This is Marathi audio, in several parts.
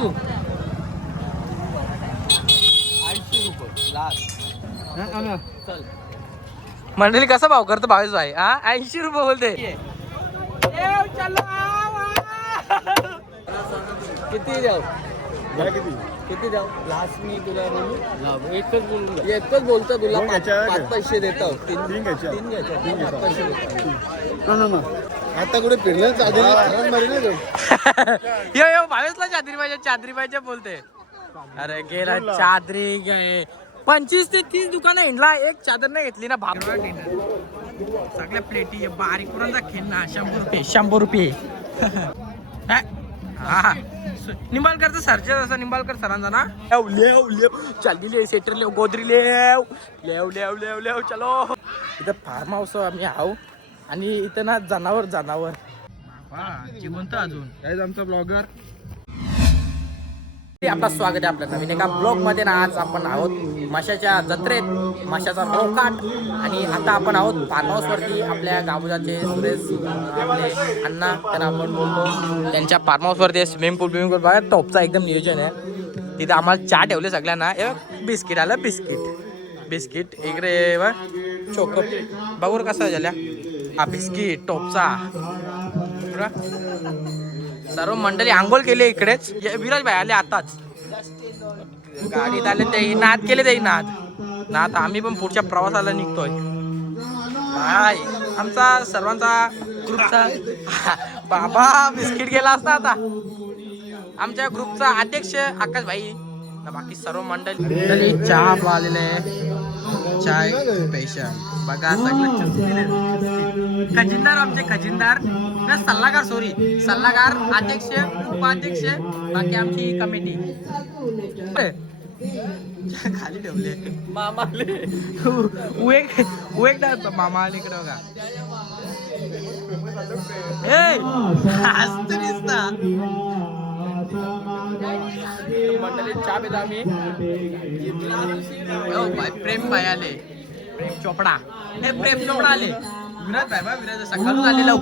तू 80 रुपये लास्ट चल. मंडळी कसा भाव करतो भावेश भाई? हा 80 रुपये बोलते. किती द्याव? किती द्याव? लास्ट मी तुला बोलू एकच बोलतो तुला. 5 पैसे देतो. 3 घ्यायचे. 5 पैसे देतो. आता कुठे फिरलं यो भावेशला चादरी पाहिजे बोलते. अरे गेला चादरी गे 25 ते 30 दुकानं हिंडला, एक चादर नाही घेतली ना. सगळ्या प्लेटी बारीक पुरांचा खेळणा 100 रुपये. हा निंबाळकरचा सरचे असं निंबाळकर सरांचा ना. चालली सेटर लेव गोदरी लेव चलो. इथं फार्म हाऊस आम्ही आहो आणि इथं ना जनावर जिवंत अजून काय आमचा ब्लॉगर. आपलं स्वागत आहे आपल्या नवीन एका ब्लॉग मध्ये ना. आज आपण आहोत माशाच्या जत्रेत, माशाचा रोकाट. आणि आता आपण आहोत फार्म हाऊस वरती. आपल्या गावजाचे सुरेश आपले अण्णा त्यांना आपण बोलतो त्यांच्या फार्म हाऊस वरती. स्विमिंग पूल बघा टॉपचा एकदम नियोजन आहे. तिथे आम्हाला चहा ठेवले सगळ्यांना. बिस्किट आलं बिस्किट इकडे चोको बघूर कसा झाल्या. हा बिस्किट टॉपचा. सर्व मंडळी आंघोळ केली इकडेच. विराज भाई आले आताच गाडीत आले. ते नाद केले ते नाद. आम्ही पण पुढच्या प्रवासाला निघतोय. आमचा सर्वांचा ग्रुपचा बाबा बिस्किट गेला असता आता. आमच्या ग्रुपचा अध्यक्ष आकाश भाई, बाकी सर्व मंडळी चहा आलेले. चाय स्पेशल बघा सगळं. खजिनदार आमचे खजिनदार सल्लागार अध्यक्ष उपाध्यक्ष बाकी आमची कमिटी. खाली ठेवले मामा मामा आले इकडे बघा. मंडळी चहा पितो आम्ही. प्रेम भाई आले. प्रेम चोपडा आले. विराज सकाळून आलेला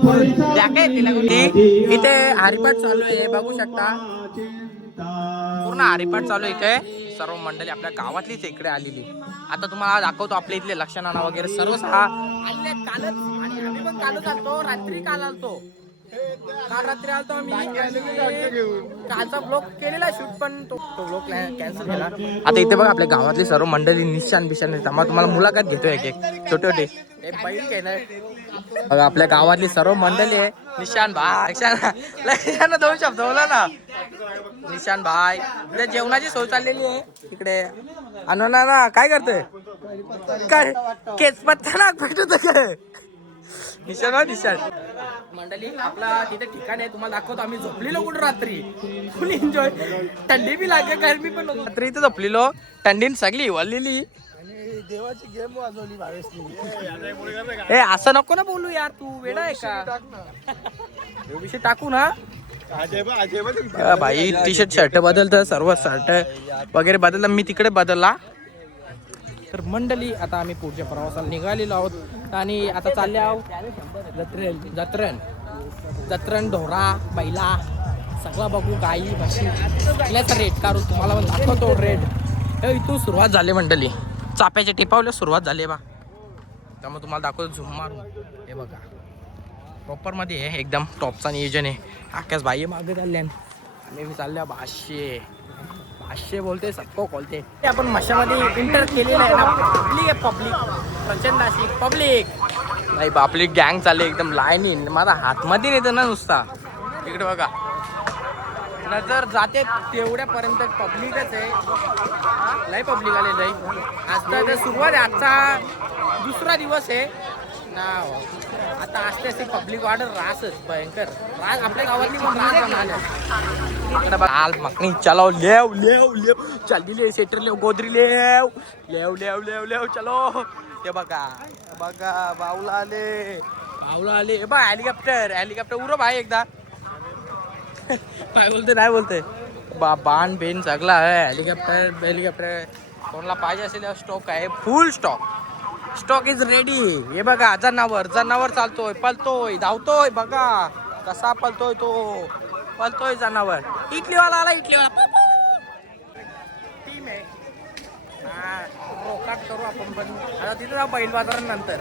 इथे हरिपाठ चालू आहे बघू शकता. पूर्ण हरिपाठ चालू आहे इथे. सर्व मंडळी आपल्या गावातलीच इकडे आलेली. आता तुम्हाला दाखवतो आपल्या इथले लक्षणाना वगैरे सर्व आले कालच. आणि आम्ही पण कालच आलतो. रात्री काल आलतो. काल रात्री आलतो आम्ही. कालचा ब्लॉग केलेला शूट पण तो ब्लॉग कॅन्सल केला. आता इथे बघा आपल्या गावातली सर्व मंडळी निशान तुम्हाला मुलाखत घेतोय. एक छोटे बघा आपल्या गावातली सर्व मंडळी आहे. निशान भाई 2 शब्द बोला ना. निशान भाई जेवणाची सोय चाललेली आहे इकडे. अनोना ना काय करतोय? काय केस पत्ता ना भेटत काय? निशान मंडळी आपला तिथे ठिकाण आहे. तुम्हाला दाखवतो. आम्ही झोपलेलो कुठं रात्री. फुल एन्जॉय. थंडी बी लागे गरमी पण नको. रात्री इथे झोपलेलो. थंडीन सगळी वळलेली. देवाची गेम वाजवली भावेशनी. ए असं नको ना बोलू यार. तू वेडा आहे का? विषय टाकू ना भाई. टी शर्ट बदलतं. सर्व शर्ट वगैरे बदलला. मी तिकडे बदलला. तर मंडळी आता आम्ही पुढच्या प्रवासाला निघालेलो आहोत. आणि आता चालले आहोत जत्रण ढोरा बैला सगळा बघू. गाई म्हशी सगळ्याचा रेट काढून तुम्हाला पण दाखवतो. रेट इथून सुरुवात झाली मंडळी. चाप्याच्या टिपावल्या सुरुवात झाली बा. त्यामुळे तुम्हाला दाखवतो झूम मारून. हे बघा प्रॉपर मध्ये आहे एकदम टॉपचा नियोजन आहे. आकाश भाई मागे चालले. आम्ही चालल्या 500 बोलते सबको बोलते. आपण मशामध्ये इंटर केलेलं आहे ना. पब्लिक प्रचंड अशी पब्लिक नाही. आपली गँग चालली एकदम लाईन. माझा हातमध्ये येतं ना नुसता. इकडे बघा नजर जाते तेवढ्यापर्यंत पब्लिकच आहे. लय पब्लिक आलेलं आहे. आज सुरुवात आहे. आजचा 2रा दिवस आहे ना. आता आस्ते आस्ते पब्लिक ऑर्डर रासच भयंकर. रास आपल्या गावातली पण रास मकनी चलो. लेव चालली सेटर लेव गोदरी लेव चलो. हे बघा बावला आले बा. हेलिकॉप्टर उरो भाई एकदा. काय बोलते नाही बोलते. बाण बेन सगळा आहे. हेलिकॉप्टर कोणाला पाहिजे असेल स्टॉक आहे. फुल स्टॉक इज रेडी. हे बघा जनावर चालतोय पलतोय धावतोय. बघा कसा पलतोय तो. पळतोय जनावर. इटलीवाला आला, इटलीवाला टीम आहे. रोकाट करू आपण पण. आता तिथे जाऊ बैल बाजारानंतर.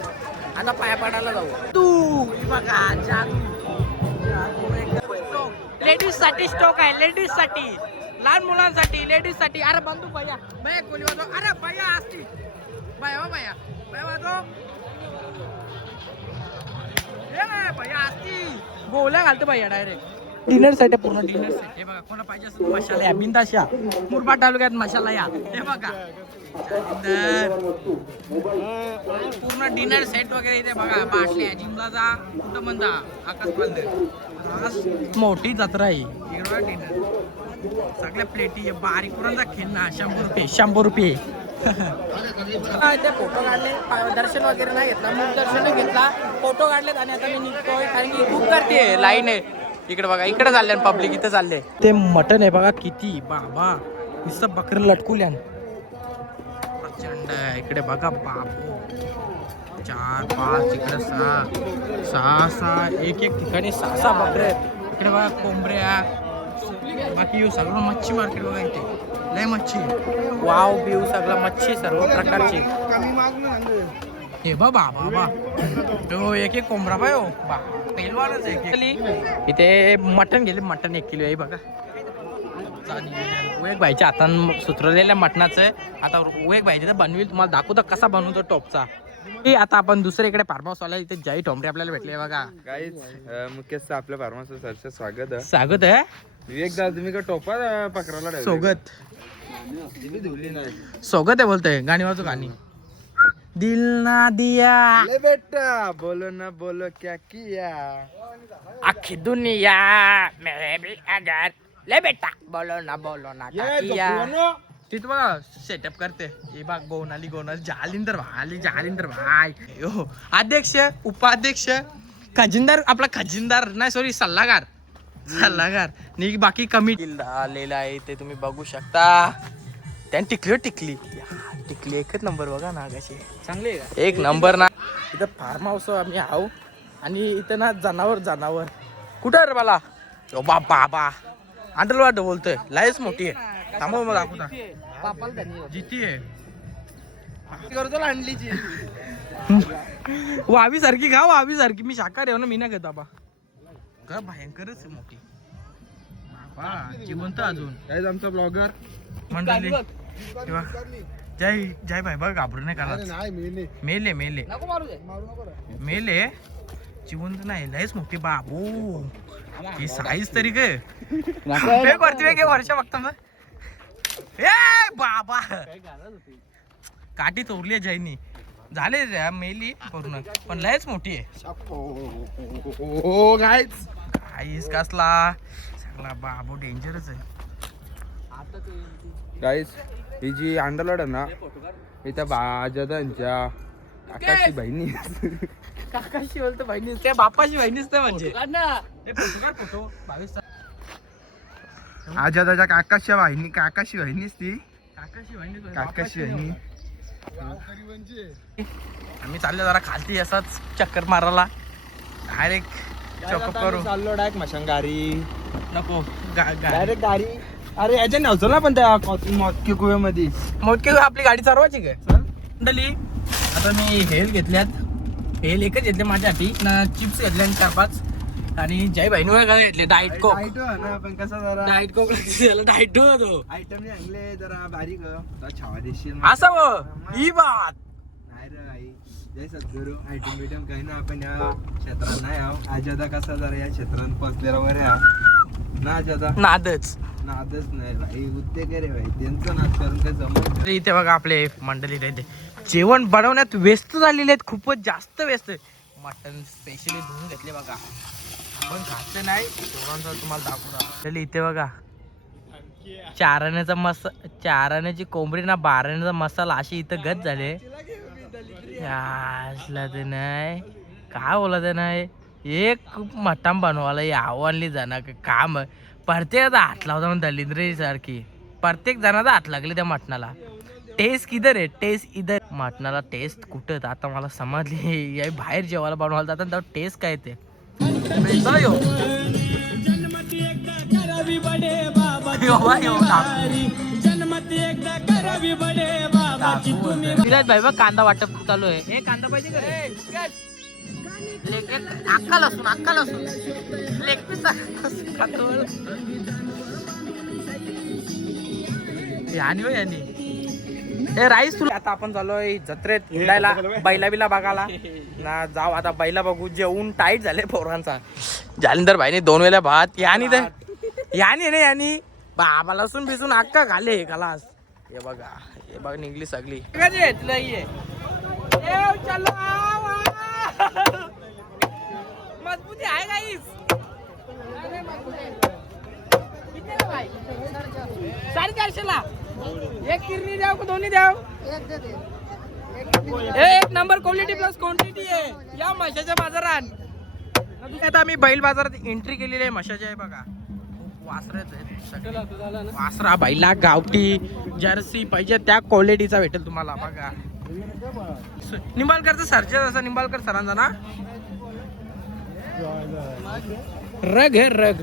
आता पाया पाडायला जाऊ. तू बघा लेडीज साठी स्टॉक आहे, लेडीज साठी, लहान मुलांसाठी, लेडीज साठी. अरे बंदूक भैया भैया गोली वाजव. अरे भैया असती भैया भैया भैया वाजव. भैया असती गोल्या घालतो भैया डायरेक्ट. डिनर सेट आहे, पूर्ण डिनर सेट. हे बघा कोणा पाहिजे असेल मशाला या बिंदाशा. मुरबाड तालुक्यात मशाला या. हे बघा पूर्ण डिनर सेट वगैरे इथे बघा. बाटल्या जिमला जा कुठं म्हणता आकाश बांधे. मोठी जत्रा आहे इकडं. डिनर सगळ्या प्लेटी बारीक कुरांचा खेळणा. 100 रुपये 100 रुपये. ते फोटो काढले, दर्शन वगैरे नाही घेतला, मूळ दर्शन घेतला, फोटो काढलेत आणि आता मी निघतोय कारण की खूप गर्दी आहे, लाईन आहे. इकडे बघा, इकडे चालले पब्लिक, इथं चालले. ते मटन आहे बघा किती बाबा. नुसतं बकरं लटकुल्यान प्रचंड आहे. इकडे बघा बाबू 4 5 इकडे 6 एक ठिकाणी 6 बकरे. इकडे बघा कोंबड्या. बाकी सगळं मच्छी मार्केट बघा इथे. लय मच्छी, वाव बिव सगळं मच्छी सर्व प्रकारची. हे बाबा बाबा तो एक कोंबडा बाय हो बा पहिलवानच आहे. इथे मटण गेले, मटण 1 किलो आहे बघा. उएक भाईच्या हातान सुचरलेल्या मटणाचं. आता उएक भाई तिथं बनवेल, तुम्हाला दाखवतो कसा बनवतो टॉपचा. आता आपण दुसरीकडे फार्म हाऊस वाला इथे जय ठोंबरे आपल्याला भेटले बघा. काहीच मुख्यतः आपल्या फार्म हाऊस सरचं स्वागत आहे. स्वागत आहे. एकदा तुम्ही का टोपा पकडायला सोगत धुली नाही. सोगत आहे बोलतोय. गाणी वाजू गाणी. दिल ना दिया ले बेटा बोलो ना बोलो क्या किया आखी दुनिया मेरे भी अगर ले बेटा बोलो ना क्या किया. तिथं बघा सेटअप करते. हे बघ गोनाली जालिंदर भाई हो. अध्यक्ष उपाध्यक्ष खजिनदार, आपला खजिनदार नाही सॉरी सल्लागार नि बाकी कमिटी आलेला आहे ते तुम्ही बघू शकता. त्याने टिकली एकच नंबर बघा ना कशी चांगली आहे. एक नंबर ना. इथं फार्म हाऊस आम्ही आहो आणि इथं ना जनावर कुठं रे मला बाबा अंडरवाट बोलतोय. लाईस मोठी आहे. थांबव मग दाखवता जिती आहे आणलीची वावी सारखी मी शाकाहारी आहे ना, मी नाही घेत बाबा. का भयंकरच आहे मोठी बाबा. जिवंत अजून काय आमचा ब्लॉगर मंडळी. जय भाई बघ घाबरू नाही करा. मेले जिवंत नाही. लयच मोठी बाबू. ही साईज तरी काय करते वर्ष बघता मग. ए बाबा काठी चोरली आहे जैनी. झाले रे मेली पूर्ण पण लयच मोठी आहे. गाईस कसला सगळा बाबू डेंजरच आहे. गाईस ही जी अंडरलॉड आहे ना, इथं बाजादांच्या काकाची बहिणी. काकाशी बोलतो बहिणी, त्या बापाची बहिणीच तर म्हणजे फोटो 22 आजादाच्या काकाची बहिणीच ती. काकाची बहिणी. आम्ही चाललो जरा खालती असाच चक्कर मारायला. डायरेक्ट चॉकअप करू. चाललो डायरेक्ट मशांगारी. नको डायरेक्ट गाडी. अरे याच्या नव्हतं ना पण त्या मोदकी कुवेमध्ये. मोदके आपली गाडी चालवायची काय मंडळी. आता मी हेल घेतल्यात. हेल एकच घेतले माझ्यासाठी ना. चिप्स घेतले 4-5 आणि जय बहिणी वगैरे घेतले. डाएट कोक पण कसा जरा डाएट कोक डाएट होतो. आयटम आणले जरा बारीक छावा देशील असं ही बात नाही रे आई. जय सद्गुरू. आयटम बिटम काही ना आपण या क्षेत्रात नाही आहो. आजादा कसा जरा या क्षेत्रात पोचलेला वगैरे हा ना. आजादा नादच नाही भाई. उद्योग रे भाई. त्यांचं नाद करून काय जमत. इथे बघा आपले मंडळी इथे जेवण बनवण्यात व्यस्त झालेले आहेत. खूपच जास्त व्यस्त. मटन स्पेशली धुवून घेतले बघा. आपण खाते नाही तुम्हाला दाखवतो. इथे बघा चाराण्याची कोंबडी ना 12 मसाला अशी इथं गत झाले. ते नाही काय बोलत नाही. एक मटण बनवायला यावं जाणार काम. प्रत्येकाचा हात लावता म्हणून दलिंद्री सारखी. प्रत्येक जणाचा हात लागले त्या मटणाला. टेस्ट किधर आहे. टेस्ट इधर. मटणाला टेस्ट कुठं आता मला समजली. या बाहेर जेवायला बनवायला जातात तेव्हा टेस्ट काय ते. बाबा विराज भाई बघ कांदा वाटप चालू आहे. हे कांदा पाहिजे का रे? अक्का लसून लेग पीस यानी हो यानी हे राईस तुला. आता आपण चालूय जत्रेत हिंडायला, बैला बिला बघायला ना जाऊ. आता बैला बघू. जेवून टाईट झाले पोरांचा. जालिंदर भाईने 2 वेळा भात यानी यानी बाबा लसून बिसून अक्का घाले खलास. हे बघा निघली सगळी. मजबूती आहे गाईस. 450 ला एक किरणी द्याव का दोन्ही द्याव? एक नंबर क्वालिटी प्लस क्वांटिटी आहे या म्हशाच्या बाजारात. आता आम्ही बैल बाजारात एंट्री केलेली आहे. म्हशाची आहे बघा. वासरा बैला गावठी जर्सी पाहिजे त्या क्वालिटीचा भेटेल तुम्हाला बघा. निंबाळकरचा सरचे असा निंबाळकर सरांचा ना रग आहे रग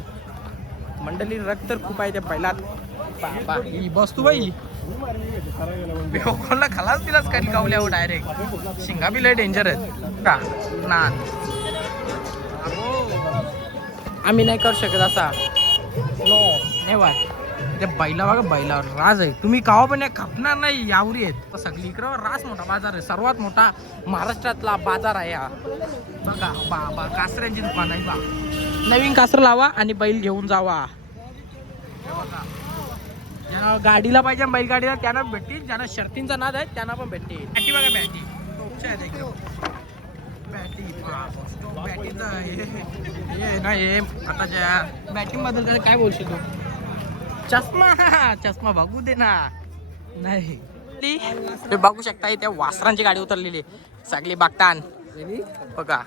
मंडळी. रग तर खूप आहे त्या बैलात. बसतो बाई कोणला खलास बिलास कधी गावल्यावर डायरेक्ट. शिंगा बी लय डेंजर आहेत का ना. आम्ही नाही करू शकत असा. No never. त्या बैला बघा बैलावर राज आहे. तुम्ही कावा पण खपणार नाही यावरी आहेत. सगळी इकडं रास मोठा बाजार आहे. सर्वात मोठा महाराष्ट्रातला बाजार आहे हा बघा. बा कासऱ्यांची दुकान आहे बा. नवीन कासर लावा आणि बैल घेऊन जावा. ज्यांना गाडीला पाहिजे बैलगाडीला त्यांना भेटतील. ज्यांना शर्तींचा नाद आहे त्यांना पण भेटतील. बॅटी बघा बॅटी टोपच्या आहेत एकदम. बॅटीचा हे ना हे आताच्या बॅटिंग बद्दल काय बोलशील तू? चष्मा बघू दे ना. नाही ते बघू शकता त्या वासरांची गाडी उतरलेली सगळी बघतान बघा.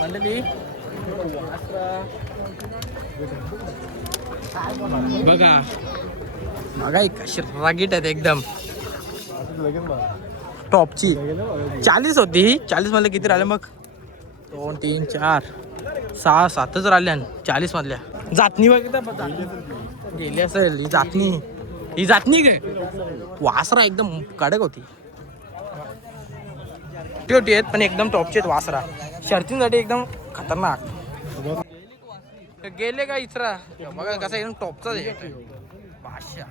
मंडळी बघा कशी रागीट आहेत एकदम. टॉपची 40 होती. 40 मधले किती राहिले मग? 2 3 4 6 7च राहिल्या 40 मधल्या. जातनी बघितलं गेली असेल ही जातनी काय वासरा एकदम कडक होती. छोटी आहेत पण एकदम टॉपचे आहेत वासरा. शर्तींसाठी एकदम खतरनाक. गेले का इचरा बघा कसा एकदम टॉपचा आहे. बादशाह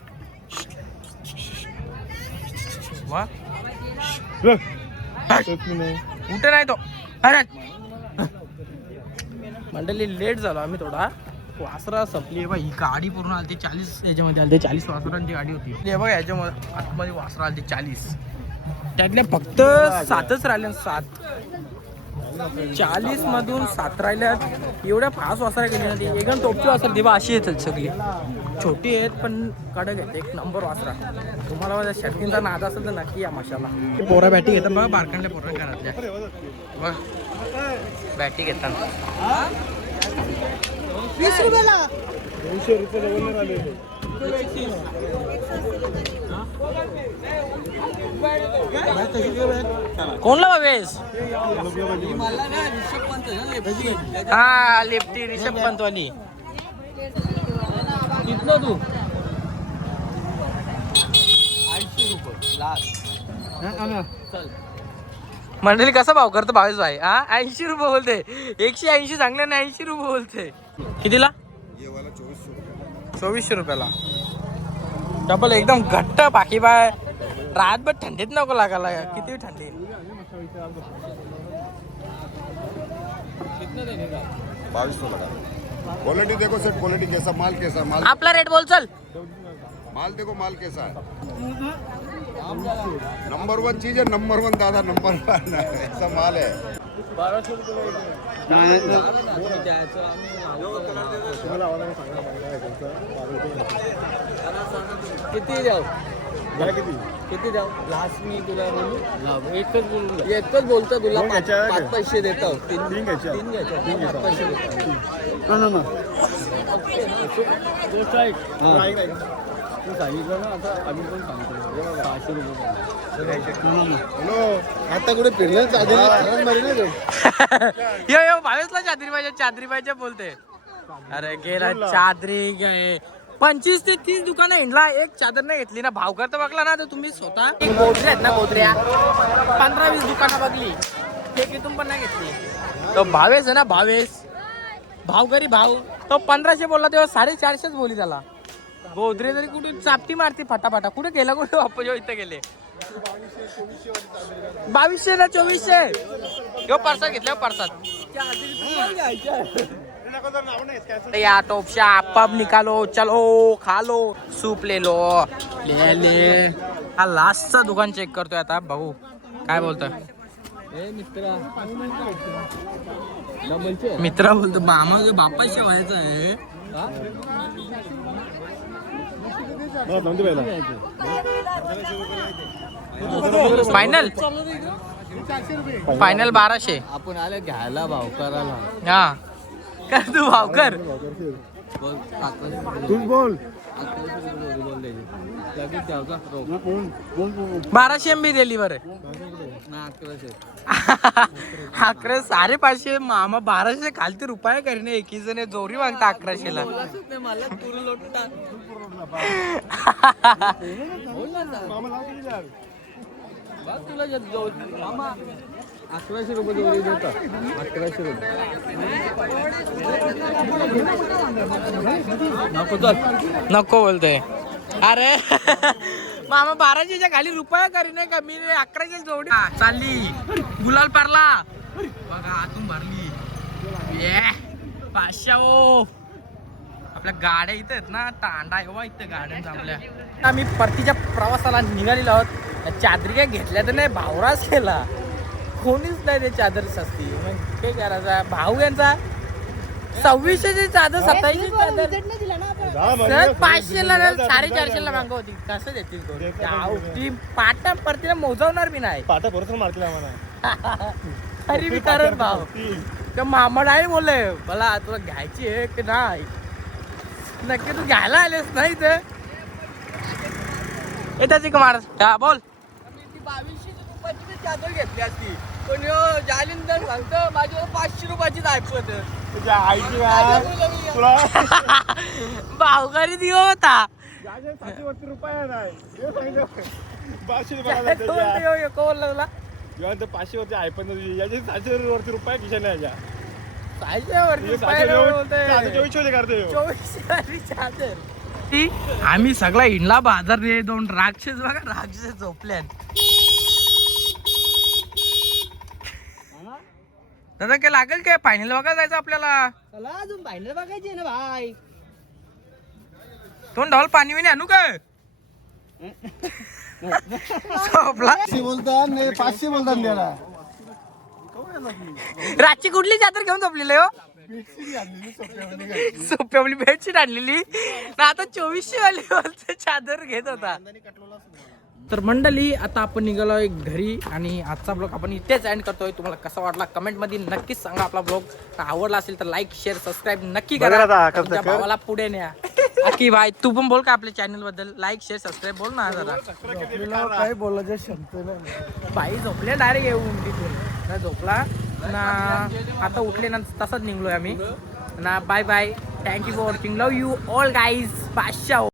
कुठे नाही तो. मंडळी लेट झालो आम्ही थोडा. वासरा संपली बा. ही गाडी पूर्ण आली 40 याच्यामध्ये आली. 40 वासरांची गाडी होती. हे बघा याच्यामध्ये आतमध्ये वासरा आली 40. त्यातल्या फक्त 7च राहिल्या. 7 40 मधून 7 राहिल्यात. एवढ्या फास्ट वासरा गेली ना ती. एकदम टोपची वासरा दिवा अशी येतात सगळी. छोटी आहेत पण कडक आहेत. एक नंबर वासरा. तुम्हाला माझ्या शर्तींचा नाद असेल तर नक्की या माशाला. पोरा बॅटी घेतात बघा. बारकांडल्या पोरा घरातल्या बघ बॅटी घेतात. 20 रुपयाला 200 रुपये. कोणला बाबेस? हा लेफ्टी रिषभ पंत वाली. कितलं तू? 80 रुपये लास्ट. मंडळी कसा भाव करतो भावेश भाई? हा 80 रुपये बोलते. 180 चांगले ना 80 रुपये बोलते. कितीला? 2400 रुपयाला. डबल एकदम घट्ट बाकी बाय. रातभर थंडीत नको लागायला. किती थंडी. कितना देने का? 2200 लगा. क्वालिटी देखो सर, क्वालिटी कैसा माल, कैसा माल. आपला रेट बोल चल. माल देखो माल कैसा है. नंबर 1 चीज है. नंबर 1 दादा नंबर 1 ऐसा माल है. 1200 रुपये. किती द्याव? किती द्याव? लास्ट मी तुला बोलू. एकच बोलतो तुला. 5 पैसे देतो. 3 घ्यायचे. 5 पैसे देतो. तू सांगितलं ना आता आम्ही पण सांगतो 600 रुपये. आता कुठे फिरलं चादर यो यो भावेशला चादरी पाहिजे बोलते. अरे गेला चादरी गे 25 ते 30 दुकानं हिंडला, एक चादर नाही घेतली ना. भाव करता बघला ना तर तुम्ही स्वतः एक गोदरे आहेत ना, गोदऱ्या 15-20 दुकानं बघली, ठेकीतून पण नाही घेतली. तो भावेश आहे ना, भावेश भावकरी भाव, तो 1500 बोलला तेव्हा 450 बोली त्याला. गोदरे तरी कुठे चापटी मारती फटाफटा. कुठे गेला, कुठे वापस इथे गेले. 2200 ना 2400 यो परसात घेतल्या परसात. या टोपशा पब निकालो, चलो खा लो, सूप ले लो, ले. हा लास्टचा दुकान चेक करतोय आता. भाऊ काय बोलतोय? मित्रा बोलतो मामा बापाशी व्हायचं आहे. फायनल 1200. आपण आले घ्यायला भाव करायला. हा कर तू भाव कर. बोल तू बोल 1200 MB दिली बरं. 1100 550 मामा 1200 खालती रुपये करणे. एकी जण जोरी मागता 1100ला. मला तुला लोटतात. तुला 1100 रुपये जोडी देतात. 1100 रुपये नको बोलतोय. अरे मामा 1200च्या खाली रुपये करीने का. मी 1100 जोडी चालली. गुलाल पारला बघा, आतून भरली. 500. आपल्या गाड्या इथं आहेत ना, तांडा आहे इथं गाड्यांचा आपल्या. आम्ही परतीच्या प्रवासाला निघालेलो आहोत. चादरी काय घेतल्या तर नाही, भावराच केला. कोणीच नाही ते चादर सस्ती. मग काय करायचा. भाऊ यांचा 2600ची चादर, 2700ची चादर 500ला 450ला मागव होती. कसं देतील ती पाटा परतीला मोजवणार बी नाही. पाटा बरोबर मारतील आम्हाला. तरी मी करत भाव का मामा नाही बोलले मला तुला घ्यायची आहे की नाही. नक्की तू घ्यायला आलेस नाही तर त्याची कमार. हा बोल. 2200 रुपयाची चादर घेतली असती, पण जालिंदर सांगतो माझ्यावर 500 रुपयाचीच ऐकत. भावगारी दिव होता. 500 वरती आहे, पण याचे 700 वरती रुपये खिशाने याच्या. 2400 आम्ही सगळा हिंडला बाजार रे. 2 राक्षस बघा, राक्षस झोपल्या. दादा काय लागेल काय? फायनल बघा जायचं आपल्याला. चला अजून फायनल बघायची ना भाई. दोन ढोल पाणी विणी आणू काय? झोपला. 500 बोलतात द्यायला. रातची कुठली चादर घेऊन झोपलेली हो? सोप्यावली बेडशीट आणलेली ना. आता 2400 वाली चादर घेत होता. तर मंडळी आता आपण निघालोय घरी आणि आजचा ब्लॉग आपण इथेच एंड करतोय. तुम्हाला कसा वाटला कमेंट मध्ये नक्कीच सांगा. आपला ब्लॉग आवडला असेल तर लाईक शेअर सबस्क्राईब नक्की करा. तुमच्या भावाला पुढे न्या. अकी भाई तू पण बोल का आपल्या चॅनल बद्दल. लाईक शेअर सबस्क्राईब बोल ना जरा. काय बोलायचं शब्द बाई झोपले डायरेक्ट येऊन तिथून झोपला ना. आता उठले ना तसंच निघलोय आम्ही ना. Bye bye. Thank you for watching. Love you all guys. 500